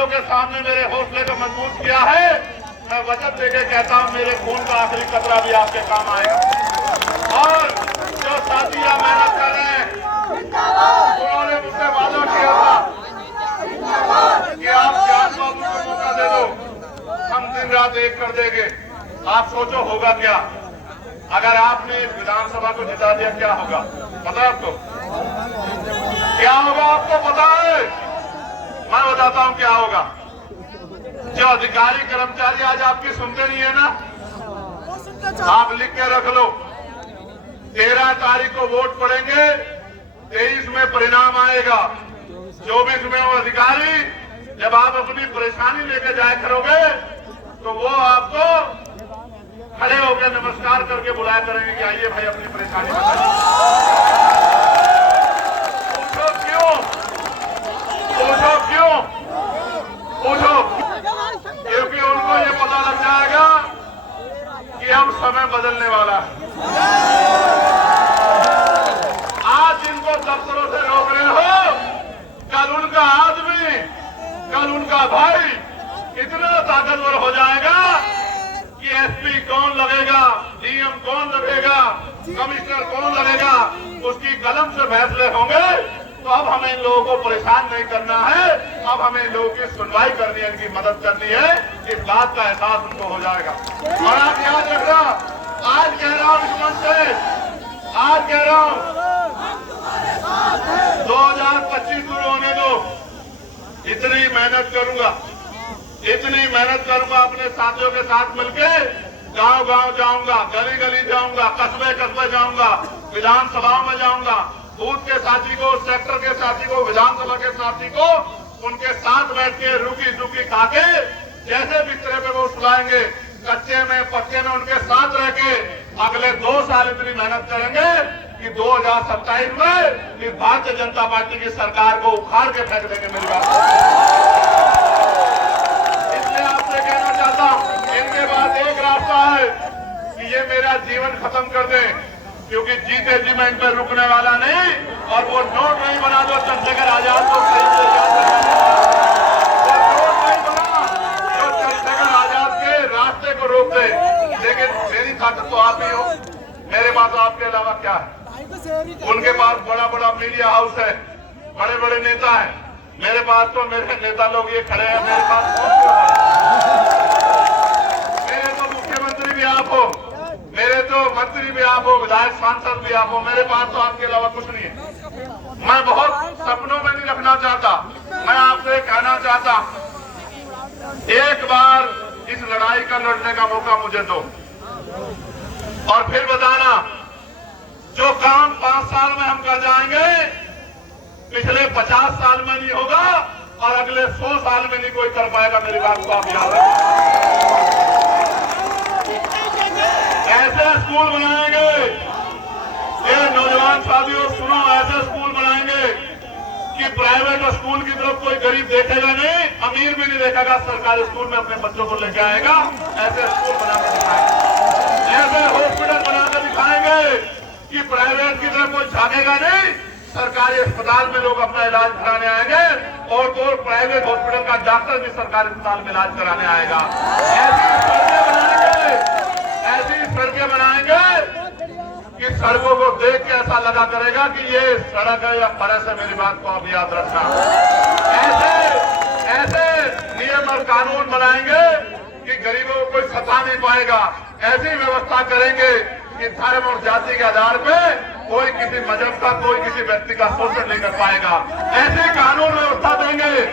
वालों के सामने मेरे हौसले को मजबूत किया है। मैं वचन देके कहता हूं मेरे खून का आखिरी कतरा भी आपके काम आएगा। और जो साथी यहाँ मेहनत कर रहे हैं, उन्होंने मुझसे वादा किया था कि आप ज्ञान बाबू को मौका दे दो, हम दिन रात एक कर देंगे। आप सोचो होगा क्या अगर आपने विधानसभा को जिता दिया, क्या होगा पता है आपको? क्या होगा आपको पता है? मैं बताता हूं क्या होगा। जो अधिकारी कर्मचारी आज आपकी सुनते नहीं है ना, आप लिख के रख लो। 13 तारीख को वोट पड़ेंगे, 23 में परिणाम आएगा। 24 में वो अधिकारी जब आप अपनी परेशानी लेकर जाया करोगे तो वो आपको खड़े होकर नमस्कार करके बुलाया करेंगे कि आइए भाई अपनी परेशानी बताइए। पूछो क्यों? पूछो क्यों? पूछो क्योंकि उनको ये पता लग जाएगा कि अब समय बदलने वाला है। आज इनको दफ्तरों से रोक रहे हो, कल उनका आदमी, कल उनका भाई इतना ताकतवर हो जाएगा कि एसपी कौन लगेगा, डीएम कौन लगेगा, कमिश्नर कौन लगेगा, उसकी कलम से फैसले होंगे। तो अब हमें इन लोगों को परेशान नहीं करना है, अब हमें इन लोगों की सुनवाई करनी है, इनकी मदद करनी है। इस बात का एहसास उनको हो जाएगा। और आप याद रखना, आज कह रहा हूं इस मंच से, आज कह रहा हूं 2025 शुरू होने दो। इतनी मेहनत करूंगा, इतनी मेहनत करूंगा, अपने साथियों के साथ मिलके गांव गांव जाऊंगा, गली गली जाऊंगा, कस्बे कस्बे जाऊंगा, विधानसभाओं में जाऊंगा, बूथ के साथी को, सेक्टर के साथी को, विधानसभा के साथी को उनके साथ बैठ के रूखी सूखी खा के जैसे बिस्तरे पे वो सुलाएंगे, कच्चे में पक्के में उनके साथ रह के अगले 2 साल इतनी मेहनत करेंगे कि 2027 में इस भारतीय जनता पार्टी की सरकार को उखाड़ के फेंक देंगे। मेरी बात इसलिए आपसे कहना चाहता हूं, इनके बाद एक रास्ता है कि ये मेरा जीवन खत्म कर दें, क्योंकि जीते जी मैं इन पर रुकने वाला नहीं। और वो नोट नहीं बना दो चंद्रशेखर आजाद को, नोट नहीं बना जो चंद्रशेखर आजाद के रास्ते को रोक दे। लेकिन मेरी ताकत तो आप ही हो, मेरे पास आपके अलावा क्या है? उनके पास बड़ा बड़ा मीडिया हाउस है, बड़े बड़े नेता हैं, मेरे पास तो मेरे नेता लोग ये खड़े हैं। मेरे पास मेरे तो मुख्यमंत्री भी आप हो, मेरे तो मंत्री भी आप हो, विधायक सांसद भी आप हो, मेरे पास तो आपके अलावा कुछ नहीं है। मैं बहुत सपनों में नहीं रखना चाहता, मैं आपसे कहना चाहता एक बार इस लड़ाई का लड़ने का मौका मुझे दो और फिर बताना जो काम 5 साल में हम कर जाएंगे पिछले 50 साल में नहीं होगा और अगले 100 साल में नहीं कोई कर पाएगा। मेरी बात को आप याद रखें। ऐसे स्कूल बनाएंगे, ये नौजवान साथियों सुनो, ऐसे स्कूल बनाएंगे कि प्राइवेट स्कूल की तरफ कोई गरीब देखेगा नहीं, अमीर भी नहीं देखेगा, सरकारी स्कूल में अपने बच्चों को लेकर आएगा। ऐसे स्कूल बनाकर दिखाएंगे, ऐसे हॉस्पिटल बनाकर दिखाएंगे कि प्राइवेट की तरफ कोई झांकेगा नहीं, सरकारी अस्पताल में लोग अपना इलाज कराने आएंगे और तो प्राइवेट हॉस्पिटल का डॉक्टर भी सरकारी अस्पताल में इलाज कराने आएगा। ऐसी सड़कें बनाएंगे कि सड़कों को देख के ऐसा लगा करेगा कि ये सड़क है या फर्श है। मेरी बात को आप याद रखना। ऐसे नियम और कानून बनाएंगे कि गरीबों को कोई सता नहीं पाएगा। ऐसी व्यवस्था करेंगे कि धर्म और जाति के आधार पे कोई किसी मजहब का, कोई किसी व्यक्ति का शोषण नहीं कर पाएगा। ऐसे कानून व्यवस्था देंगे।